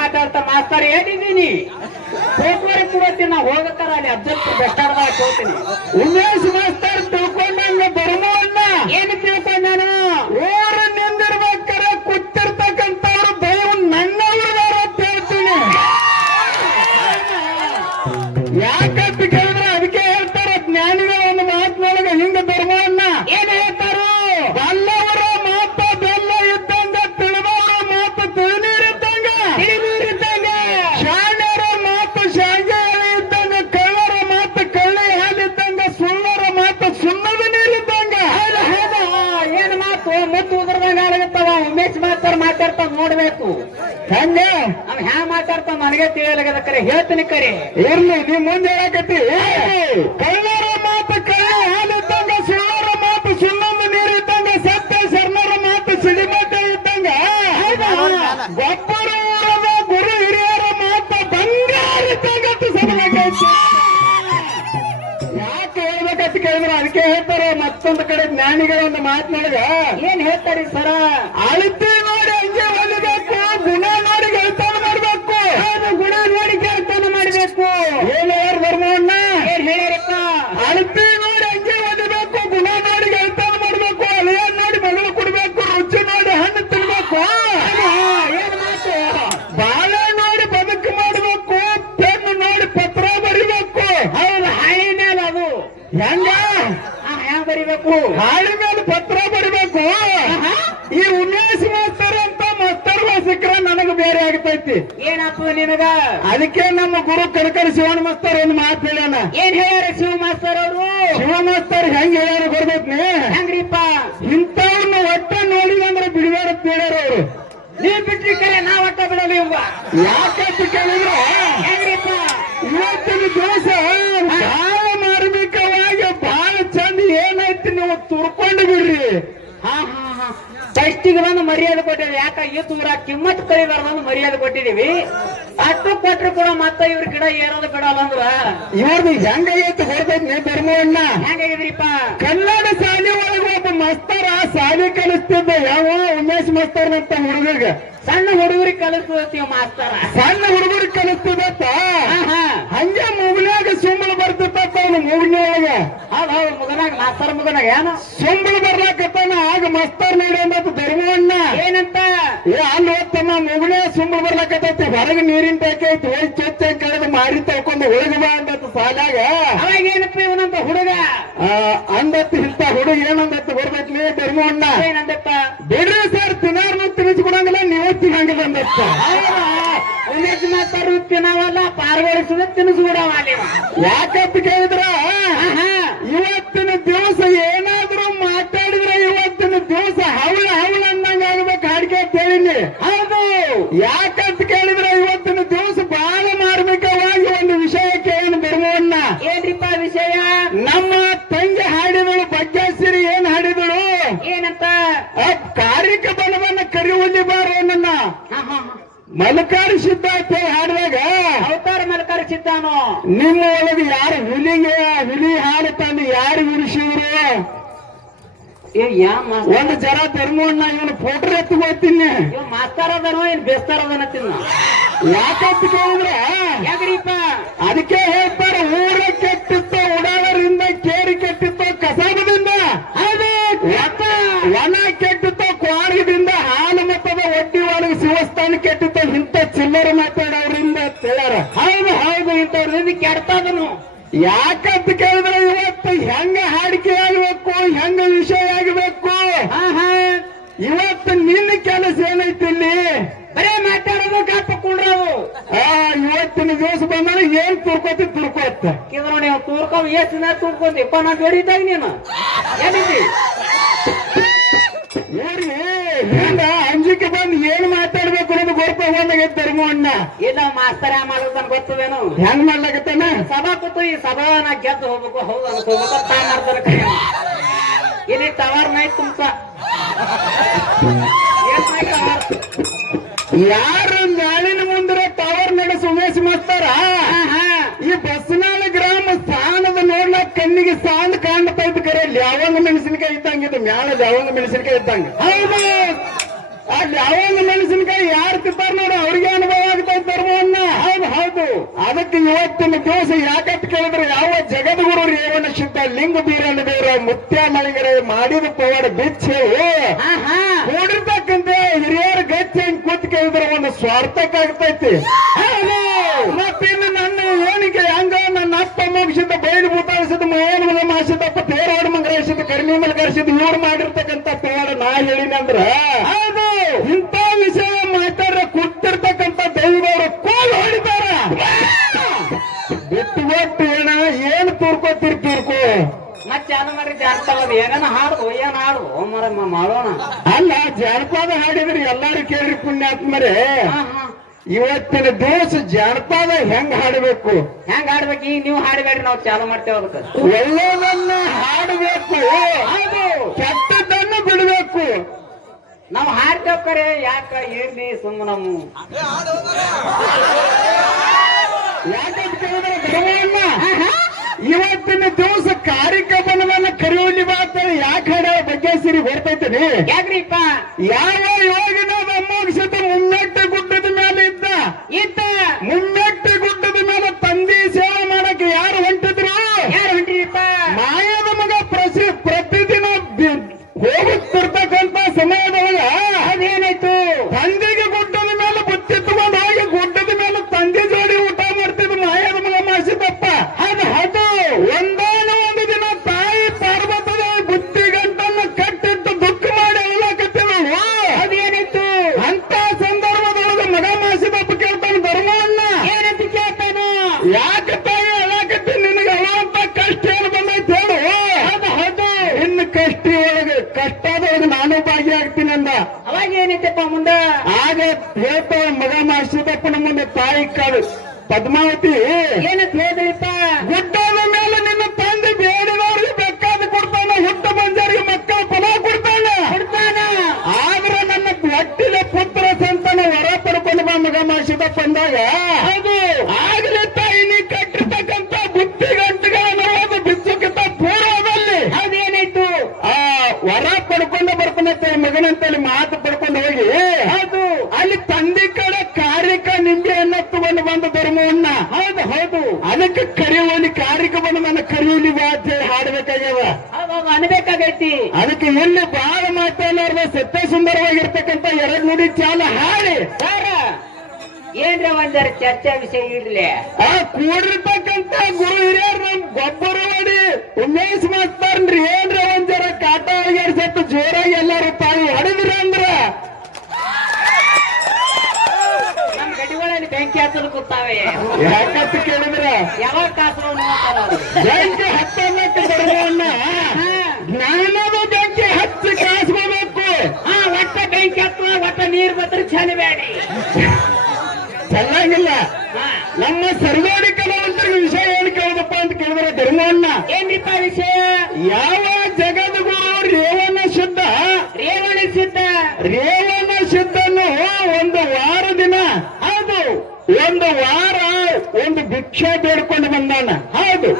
ಮಾತಾಡ್ತಾ ಮಾಸ್ತರ್ ಹೇಳಿದ್ದೀನಿ ಹೋಗ್ವರೆ ಕೂಡತ್ತಿ ನಾ ಹೋಗತ್ತಾರ, ಅಲ್ಲಿ ಅಬ್ಜೆಕ್ಟ್ ಬೆಸ್ಟಾಡ್ದಾಗ ಹೋಗ್ತೀನಿ. ಉಮೇಶ್ ಮಾಸ್ತರ್ ತಿಳ್ಕೊಂಡಂಗ ಬರ್ಮವನ್ನ ಏನು ಮುತ್ತು ಉದ್ರದಂಗ ಆಗತ್ತವ? ಉಮೇಶ್ ಮಾಸ್ತರ್ ಮಾತಾಡ್ತಾವ ನೋಡ್ಬೇಕು. ಹಂಗ? ಅವ್ ಹ್ಯಾ ಮಾತಾಡ್ತಾವ ನನಗೆ ತಿಳಿಯಲಾಗದ ಕರೆ. ಹೇಳ್ತೀನಿ ಕರೆ. ಇರ್ಲಿ ನೀ ಮುಂದೆ ಹೇಳಕತ್ತಿ. ಕಳ್ಳರ ಮಾತು ಕಳ್ಳಿ ಹಾಲಿದ್ದಂಗ ಸುಳ್ಳರ ಮಾತು ಸುಳ್ಳೊಂದು ನೀರು ಇದ್ದಂಗ ಸತ್ಯ ಶರಣರ ಮಾತು ಸಿಡಿಮದ್ದೆ ಇದ್ದಂಗ. ಗೊಬ್ಬರ ಗುರು ಹಿರಿಯರ ಮಾತು ಬಂಗಾರ ಇದ್ದಂಗ ಅಂತ ಜ್ಞಾನಿಗಳ ಒಂದು ಮಾತನಾಡಿದ ಏನ್ ಹೇಳ್ತಾರೆ ಸರ? ಅಳತೆ ನೋಡಿ ಹಂಗೆ ಹೊಲಿಬೇಕು ಗುಣ ನೋಡಿ ಗೆಲ್ತಾನ ಮಾಡ್ಬೇಕು. ಗುಣ ನೋಡಿ ಗೆಲ್ತಾನ ಮಾಡ್ಬೇಕು. ಏನ್ ಯಾರು ಧರ್ಮವನ್ನ ಏನ್ ಹೇಳಿರಪ್ಪ ಅಳತೆ ನೋಡಿ ಹಂಗೆ ಹೊಲಿಬೇಕು ಗುಣ ನೋಡಿ ಗೆಳತನ ಮಾಡ್ಬೇಕು ಅಳಿಯ ನೋಡಿ ಮಗಳು ಕೊಡ್ಬೇಕು ರುಚಿ ನೋಡಿ ಹಣ್ಣು ತಿನ್ಬೇಕು ಏನ್ ಮಾತು ಬಾಳೆ ನೋಡಿ ಬದುಕು ಮಾಡ್ಬೇಕು ಪೆನ್ನು ನೋಡಿ ಪತ್ರ ಬರಿಬೇಕು ಹೌದು ಹಾಳಿ ಮೇಲೆ ಅದು ಹೆಂಗ ಆ, ಹ್ಯಾಂಗ್ ಬರಿಬೇಕು ಹಾಳಿ ಮೇಲೆ ಪತ್ರ ಬರಿಬೇಕು ಈ ಉಮೇಶ್ ಮಾಸ್ತರ್ ಅಂತ ಮಾಸ್ತರ್ ಸಿಕ್ಕರೆ ನನಗೆ ಬೇರೆ ಆಗ್ತೈತಿ. ಏನಪ್ಪ ನಿನಗ? ಅದಕ್ಕೆ ನಮ್ಮ ಗುರು ಕಡಕರ್ ಶಿವನ್ ಮಾಸ್ತರ್ ಒಂದು ಮಾತು ಹೇಳೋಣ ಏನ್ ಹೇಳ್ಯಾರ ಶಿವ ಮಾಸ್ತರ್ ಅವರು? ಶಿವ ಮಾಸ್ತರ್ ಹೆಂಗ್ ಹೇಳ್ಯಾರ ಬರ್ಬೇಕ್ನಿ ಹೆಂಗ್ರಿಪ್ಪ? ಇಂಥವ್ರನ್ನ ಒಟ್ಟ ನೋಡಿದಂದ್ರೆ ಬಿಡಬೇಡ ಅಂತ ಅವರು. ನೀ ಬಿಟ್ಟಿ ಬಿಟ್ರಿ ಕರೆ ನಾ ಒಟ್ಟ ಬಿಡಲಿ ಯಾಕೆ ಕೇಳಿದ್ರೆ ಹೆಂಗ್ರಿಪ್ಪ ಇವತ್ತಿನ ದಿವಸ ಬಹಳ ಮಾರ್ಮಿಕವಾಗಿ ಬಹಳ ಚಂದ ಏನೈತಿ ನೀವು ತುರ್ಕೊಂಡು ಬಿಡ್ರಿ ಹಾ ಹಾ ಹಾ ಫಸ್ಟಿಗೆ ಬಂದು ಮರ್ಯಾದೆ ಕೊಟ್ಟಿದ್ವಿ ಯಾಕ? ಈ ದೂರ ಕಿಮ್ಮತ್ ಕಳಿಬಾರ್ದು ಮರ್ಯಾದೆ ಕೊಟ್ಟಿದೀವಿ ಅಷ್ಟು ಕೊಟ್ರು ಕೂಡ ಮತ್ತ ಇವ್ರ ಗಿಡ ಏನಾದ್ರು ಬಿಡಲ್ಲ ಅಂದ್ರ? ಇವ್ರದ್ದು ಹೆಂಗೈತಿ ಹೊರತೈತಿ ಧರ್ಮವನ್ನ. ಹೆಂಗಾಗಿದ್ರಿಪ್ಪ ಕನ್ನಡ ಶಾಲೆ ಒಳಗ ಒಬ್ಬ ಮಸ್ತರ ಶಾಲೆ ಕಲಿಸ್ತಿದ್ದ ಯಾವ ಉಮೇಶ್ ಮಸ್ತರ್ ಅಂತ ಹುಡುಗರಿಗೆ. ಸಣ್ಣ ಹುಡುಗರಿಗೆ ಕಲಿಸ್ತೀವಿ ಮಾಸ್ತರ? ಸಣ್ಣ ಹುಡುಗರಿಗೆ ಕಲಿಸ್ತಿದ್ದಪ್ಪ ಹಂಗೆ ಮುಗಿನಾಗ ಸುಮ್ಮನೆ ಬರ್ತಿತ್ತ ಅವನು ಮುಗನಿ ಒಳಗೆ ಹೌದ್ ಹೌದು ಮುಗನಾಗ ಮಾಸ್ತರ ಮುಗನಾಗ ಏನು ಸುಂಬಳ ಬರ್ಲಾಕತ್ತಾನ ಆಗ ಮಸ್ತರ್ ನೀಡಿ ಅಂದತ್ತ ಧರ್ಮವನ್ನ ಏನಂತ ಏ ಅಲ್ಲಿ ಓದ್ತಮ್ಮ ಮುಗನೇ ಸುಮ್ಮ ಬರ್ಲಕತ್ತೈತಿ. ಹೊರಗೆ ನೀರಿನ ಟ್ಯಾಕೆ ಐತಿ. ಹೋಗಿ ಚೊಚ್ಚ ಕಳೆದು ಮಾರಿ ತಳ್ಕೊಂಡು ಒಳಗೆ ಬಾ ಅಂದತ್ತು ಸಾಲಾಗ. ಅವಾಗ ಏನಪ್ಪ ಇವನಂತ ಹುಡುಗ? ಆ, ಅಂದತ್ತ ಇಂತ ಹುಡುಗ ಏನಂದತ್ತ ಬರ್ಬೇಕ್ಲಿ ಧರ್ಮಣ್ಣ ಏನಂದಪ್ಪ? ಬಿಡ್ರಿ ಸರ್ ತಿನ್ನಾರ್ನು ತಿನ್ನಿಸ್ಕೊಡಂಗಿಲ್ಲ ನೀವು ತಿನ್ನಂಗಿಲ್ಲ ಅಂದತ್ತ. ಮಾಸ್ತರು ತಿನ್ನವಲ್ಲ ಪಾರ್ಗೊಳಿಸಿದ ತಿನ್ನಿಸ್ಬಿಡವ ಯಾಕಂತ ಕೇಳಿದ್ರ ಆಹಾ. ಇವತ್ತಿನ ದಿವಸ ಏನಾದ್ರೂ ಮಾತಾಡಿದ್ರೆ ಇವತ್ತಿನ ದಿವಸ ಹವಳ ಹವಳ ಅನ್ನಂಗ ಆಗ್ಬೇಕು ಹಾಡಿಕೆ ಅಂತ ಹೇಳಿನಿ ಹೌದು ಯಾಕಂತ ಕೇಳಿದ್ರೆ ಇವತ್ತಿನ ದಿವಸ ಬಹಳ ಮಾರ್ಮಿಕವಾಗಿ ಒಂದು ವಿಷಯ ಕೇಳಿನ ಧರ್ಮವನ್ನ ಏನ್ರಿಪ್ಪ ವಿಷಯ ನಮ್ಮ ತಂಗಿ ಹಾಡಿದಳು ಬಗ್ಗೇಶ್ವರಿ ಏನ್ ಹಾಡಿದಳು ಏನಂತ ಆ ಕಾರ್ಯಕ ಬಲವನ್ನ ಕರಿಯುವಲ್ಲಿ ಬಾರ ನನ್ನ ಹಾ, ಹಾ, ಹಾ. ಮಲಕಾರಿ ಸಿದ್ಧ ಅಂತ ಹಾಡಿದಾಗ ಅವತಾರ ಮಲ್ಕಾರಿ ಕರೆಸಿದ್ದಾನು ನಿಮ್ಮ ಒಳಗೆ ಯಾರು ಹುಲಿಗೆ ಹುಲಿ ಹಾಲು ತಂದು ಯಾರು ಉಳಿಸಿದ್ರು ಒಂದು ಜರ ಧರ್ಮವನ್ನ ಇವನು ಫೋಟೋ ಎತ್ಕೋತೀನಿ ಮಾಸ್ತಾರ ಅದನೋ ಏನ್ ಬೇಸ್ತಾರ ಅದನ್ನ ತಿನ್ನ? ಯಾಕಂತ ಕೇಳಿದ್ರೆ ಅದಕ್ಕೆ ಹೇಳ್ತಾರೆ ಊರ ಕೆಟ್ಟಿತ್ತು ಹೌದು ಹೌದು ಕೆಡ್ತಾದನು. ಯಾಕಂತ ಕೇಳಿದ್ರೆ ಇವತ್ತು ಹೆಂಗ ಹಾಡಿಕೆ ಆಗ್ಬೇಕು ಹೆಂಗ ವಿಷಯ ಆಗ್ಬೇಕು? ಇವತ್ತು ನಿನ್ನ ಕೆಲಸ ಏನೈತಿ ಇಲ್ಲಿ? ಬರೇ ಮಾತಾಡೋದು ಗಪ್ಪ ಕುಂಡ್ರವು ಆ ಇವತ್ತಿನ ದಿವಸ ಬಂದಾಗ ಏನ್ ತುರ್ಕೋತಿ ತುರ್ಕೋತ್ತ ಕೇಂದ್ರ ನೀವು ತುರ್ಕೋ ಎಷ್ಟು ದಿನ ತುರ್ಕೊಂಡಿ ನಾನು ಬೇಡಿದ್ದಾಗ ನೀನು. ಎಲ್ಲಿದ್ದಿ ಏನ್ ಮಾಸ್ತರ ಮಾಡ್ತಾನ ಗೊತ್ತದೇನು? ಹೆಂಗ್ ಮಾಡ್ಲಾಗತ್ತೇನ ಸಭಾ ಕೂತು ಈ ಸಭಾ ನಾ ಗೆದ್ದು ಹೋಗ್ಬೇಕು ಹೌದು ಅನ್ಕೋಬೇಕು ತಾ ಮಾಡ್ತಾರ ಇಲ್ಲಿ ಟವರ್ ನೈ ತುಂಬ ಯಾರು ನಾಳಿನ ಮುಂದೆ ಟವರ್ ನಡೆಸ ಉಮೇಶ್ ಮಾಸ್ತಾರ? ಈ ಬಸ್ನಾಳ ಗ್ರಾಮ ಸ್ಥಾನದ ನೋಡ್ಲಾಕ ಕಣ್ಣಿಗೆ ಸಾಂದ್ ಕಾಣ್ತಾ ಇದ್ದ ಕರೆ ಲ್ಯಾವಂಗ ಮೆಣಸಿನಕಾಯಿ ಇದ್ದಂಗ ಇದು ಮ್ಯಾಲ ಲ್ಯಾವಂಗ ಮೆಣಸಿನಕಾಯಿ ಇದ್ದಂಗ. ಹೌದು. ಆ ಲ್ಯಾವಂಗ ಮೆಣಸಿನಕಾಯಿ ಯಾರು ತಿಂತಾರ ನೋಡಿ ಅವ್ರಿಗೆ ಅನುಭವ ಆಗ್ತಾ ಧರ್ಮವನ್ನ. ಹೌದು ಹೌದು. ಅದಕ್ಕೆ ಇವತ್ತಿನ ದಿವಸ ಯಾಕಂತ ಕೇಳಿದ್ರೆ ಯಾವ ಜಗದ್ಗುರು ರೇವಣ ಸಿದ್ಧ ಲಿಂಗ ಬೀರಣ್ಣ ದೇವರ ಮುತ್ಯ ಮಳಿಗರೆ ಮಾಡಿದ ಪವಾಡ ಬಿಚ್ಚಿ ಕೂಡಿರ್ತಕ್ಕಂತ ಹಿರಿಯರ ಗಚ್ಚಿ ಹಿಂಗ್ ಕೂತ್ ಕೇಳಿದ್ರೆ ಒಂದು ಸ್ವಾರ್ಥಕ್ಕಾಗ್ತೈತಿ ಹೌದು. ಮತ್ತಿನ್ನು ನನ್ನ ಏಣಿಗೆ ಹಂಗ ನನ್ನ ಅಪ್ಪ ಮುಗಿಸಿದ ಬೈಲು ಭೂತಾಳಿಸಿದ ಮನೆ ಮಾಸಿದಪ್ಪ ತೇರೋಡ್ ಮಂಗರಿಸಿದ ಕರ್ಮಿ ಮಲ್ಕರಿಸಿದ ಇವ್ರು ಮಾಡಿರ್ತಕ್ಕಂತ ಪವಾಡ ನಾ ಹೇಳಿನಿ ಅಂದ್ರ ಹೌದು ಇಂಥ ವಿಷಯ ಮಾತಾಡ್ರ ಕೂತಿರ್ತಕ್ಕಂತ ದೈವದವರು ಕೋಲ್ ಹೊಡಿತಾರ ಬಿಟ್ಟು ಬಿಟ್ಟು ಏನ ಏನ್ ತೂರ್ಕೋತಿರ್ ತೂರ್ಕೋ ಮತ್ ಏನೇನ ಹಾಡು? ಏನ್ ಹಾಡು? ಮರ ಮಾಡೋಣ. ಅಲ್ಲ ಜಾನಪದ ಹಾಡಿದ್ರೆ ಎಲ್ಲಾರು ಕೇಳ್ರಿ ಪುಣ್ಯಾತ್ಮರೇ. ಇವತ್ತಿನ ದಿವಸ ಜಾನಪದ ಹೆಂಗ್ ಹಾಡಬೇಕು? ಹೆಂಗ್ ಹಾಡ್ಬೇಕು? ಈಗ ನೀವು ಹಾಡಬೇಡ್ರಿ ನಾವು ಚಾಲು ಮಾಡ್ತೇವೆ ಅದಕ್ಕೆ. ಒಳ್ಳೆಯದನ್ನ ಹಾಡಬೇಕು. ಕೆಟ್ಟದನ್ನು ಬಿಡಬೇಕು. ನಾವು ಹಾಡ್ತೇವ್ ಕರೆ ಯಾಕ ಏನ್ರಿ ಸುಮ್ಮ ನಮ್ಮ Y ahora ಆಗ ಹೇಳ್ತಾಳ ಮಗ ಮಾಡಿಸಿದಪ್ಪ ನಮ್ಮ ತಾಯಿ ಕಾಳು ಪದ್ಮಾವತಿ ಏನಂತ ಹೇಳಿದ್ರಿಪ್ಪ ಗುಡ್ಡದ ಮೇಲೆ ನಿನ್ನ ತಂದೆ ಬೇಡಿದವ್ರಿಗೆ ಬೇಕಾದ ಕೊಡ್ತಾನ. ಹುಟ್ಟ ಬಂದವರಿಗೆ ಮಕ್ಕಳ ಫಲ ಕೊಡ್ತಾನ. ಕೊಡ್ತಾನ. ಆದ್ರೆ ನನ್ನ ಒಟ್ಟಿನ ಪುತ್ರ ಸಂತಾನ ಹೊರ ಪಡ್ಕೊಂಡು ಬಾ ಮಗ ಮಾಡಿಸಿದಪ್ಪ ಅಂದಾಗ ಹೌದು. ಆಗ್ಲೇ ತಾಯಿ ನೀ ಕಟ್ಟಿರ್ತಕ್ಕಂತ ಬುತ್ತಿ ಗಂಟೆಗಳನ್ನು ಓದು ಬಿಚ್ಚಕ್ಕಿಂತ ಪೂರ್ವದಲ್ಲಿ ಅದೇನಾಯ್ತು ಆ ವರ ಪಡ್ಕೊಂಡು ಬರ್ತಾನೆ ಮಗನಂತಲ್ಲಿ ಮಾತು ಪಡ್ಕೊಂಡು ಹೋಗಿ ಹೌದು ಅಲ್ಲಿ ತಂದೆ ಕಡೆ ಕಾರ್ಯಕ ನಿಂಬೆಯನ್ನ ತಗೊಂಡು ಬಂದ ಧರ್ಮವನ್ನ ಹೌದು ಹೌದು ಅದಕ್ಕೆ ಕರೆಯುವಲ್ಲಿ ಕಾರ್ಯಕ್ಕೆ ಬಂದು ನನ್ನ ಕರೆಯುವಲ್ಲಿ ಬಾ ಅಂತ ಹೇಳಿ ಹಾಡ್ಬೇಕಾಗ್ಯದ ಹೌದೌದು ಅನ್ಬೇಕಾಗೈತಿ ಅದಕ್ಕೆ ಎಲ್ಲಿ ಬಹಳ ಮಾತಾಡೋರ್ದ ಸತ್ಯ ಸುಂದರವಾಗಿರ್ತಕ್ಕಂಥ ಎರಡ್ ನುಡಿ ಚಾಲ ಹಾಡಿ ಸರ ಏನ್ರ ಒಂದರ ಚರ್ಚಾ ವಿಷಯ ಇರ್ಲಿ. ಆ ಕೂಡಿರ್ತಕ್ಕಂತ ಗುರು ಹಿರಿಯರು ನಮ್ ಗೊಬ್ಬರ ಮಾಡಿ ಉಮೇಶ್ ಮಾಸ್ತಾರ್ನ್ರಿ ಏನ್ರ ಒಂದರ ಕಾಟ ಸತ್ತು ಜೋರಾಗಿ ಎಲ್ಲಾರು ತಾಯಿ ಹೊಡೆದ್ರಿ ಅಂದ್ರ. ನಮ್ ಗಡಿಗಳಲ್ಲಿ ಬೆಂಕಿ ಹತ್ತಲು ಕೂತಾವೆ. ಯಾಕಂತ ಕೇಳಿದ್ರ? ಯಾವಾಗ ಕಾಸು ನೋಡ್ತಾರ ಅವ್ರು. ಬೆಂಕಿ ಹತ್ತನ್ನಕ್ಕೆ ಧರ್ಮವನ್ನ ಜ್ಞಾನದ ಬೆಂಕಿ ಹಚ್ಚಿ ಕಾಸ್ಕೋಬೇಕು ಹಾ ಒಟ್ಟ ಬೆಂಕಿ ಹತ್ತುವ ಒಟ್ಟ ನೀರ್ ಬತ್ರ ಚಲಬೇಡಿ ಚೆನ್ನಾಗಿಲ್ಲ ಹಾ ನಮ್ಮ ಸರ್ವಾಡಿ ಕಲಾವಂತರಿಗೆ ವಿಷಯ ಏನು ಕೇಳಿದಪ್ಪ ಅಂತ ಕೇಳಿದ್ರೆ ಧರ್ಮವನ್ನ ಏನ್ರಿಪ್ಪ ವಿಷಯ ಯಾವ ಜಗದ್ಗುರು ರೇವಣ ಶುದ್ಧ ರೇವಣ ಸಿದ್ಧ ರೇವಣ ಸಿದ್ಧನು ಒಂದು ವಾರ ದಿನ ಹೌದು ಒಂದು ವಾರ ಒಂದು ಭಿಕ್ಷೆ ಬೇಡ್ಕೊಂಡು ಬಂದಾನ ಹೌದು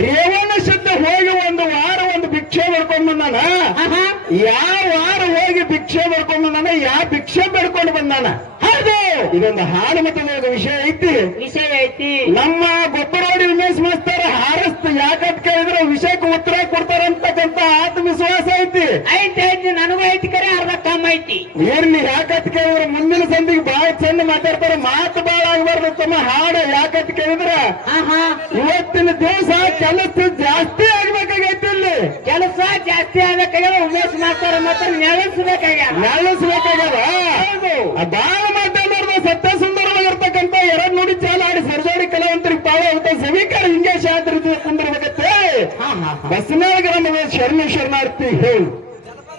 ರೇವಣ ಸಿದ್ಧ ಹೋಗಿ ಒಂದು ವಾರ ಒಂದು ಭಿಕ್ಷೆ ಬೇಡ್ಕೊಂಡು ಬಂದಾನ ಆಹಾ. ಯಾವ ವಾರ ಹೋಗಿ ಭಿಕ್ಷೆ ಬೇಡ್ಕೊಂಡು ಬಂದಾನ ಯಾವ ಭಿಕ್ಷೆ ಬೇಡ್ಕೊಂಡು ಬಂದಾನ ಹೌದು ಇದೊಂದು ಹಾಡು ಮತದ ವಿಷಯ ಐತಿ. ವಿಷಯ ಐತಿ. ನಮ್ಮ ಗೊಬ್ಬರವಾಡಿ ಉಮೇಶ್ ಮಾಸ್ತರ ಹಾರಸ್ತ ಯಾಕಂತ ಕೇಳಿದ್ರೆ ವಿಷಯಕ್ಕೆ ಉತ್ತರ ಕೊಡ್ತಾರಂತಕ್ಕಂತ ಆತ್ಮವಿಶ್ವಾಸ ಐತಿ. ಐತಿ ಐತಿ. ನನಗೂ ಐತಿ ಕರೆ ಅರ್ಧ ಕಮ್ಮ ಐತಿ. ಇರ್ಲಿ ಯಾಕಂತ ಕೇಳಿದ್ರೆ ಮುಂದಿನ ಸಂದಿಗೆ ಬಹಳ ಚಂದ ಮಾತಾಡ್ತಾರೆ. ಮಾತು ಬಹಳ ಆಗ್ಬಾರ್ದು ತಮ್ಮ ಹಾಡು ಯಾಕಂತ ಕೇಳಿದ್ರ ಇವತ್ತಿನ ದಿವಸ ಕೆಲಸ ಜಾಸ್ತಿ ಆಗ್ಬೇಕಾಗೈತಿ ಇಲ್ಲಿ ಕೆಲಸ ಜಾಸ್ತಿ ಆಗ್ಬೇಕಾಗ್ಯದ ಉಮೇಶ್ ಮಾಸ್ತರ ಮಾತ್ರ ನೆಲೆಸ್ಬೇಕಾಗ್ಯದ ನೆಲೆಸ್ಬೇಕಾಗ್ಯದ ಬಹಳ ಮಾತಾಡೋರ್ದ ಸತ್ಯ ಸುಂದರವಾಗಿರ್ತಕ್ಕಂಥ ಎರಡ್ ನುಡಿ ಚಾಲ ಆಡಿ ಸರ್ಜೋಡಿ ಕಲಾವಂತರಿಗೆ ಬಾಳ ಆಗುತ್ತೆ ಸಮೀಕರಣ ಹಿಂಗೆ ಶಾಸ್ತ್ರ ಕುಂದಿರ್ಬೇಕತ್ತೆ ಹಾ ಹಾ ಬಸನಾಳ ಗ್ರಾಮದ ಶರಣ ಶರಣಾರ್ಥಿ ಹೇಳು.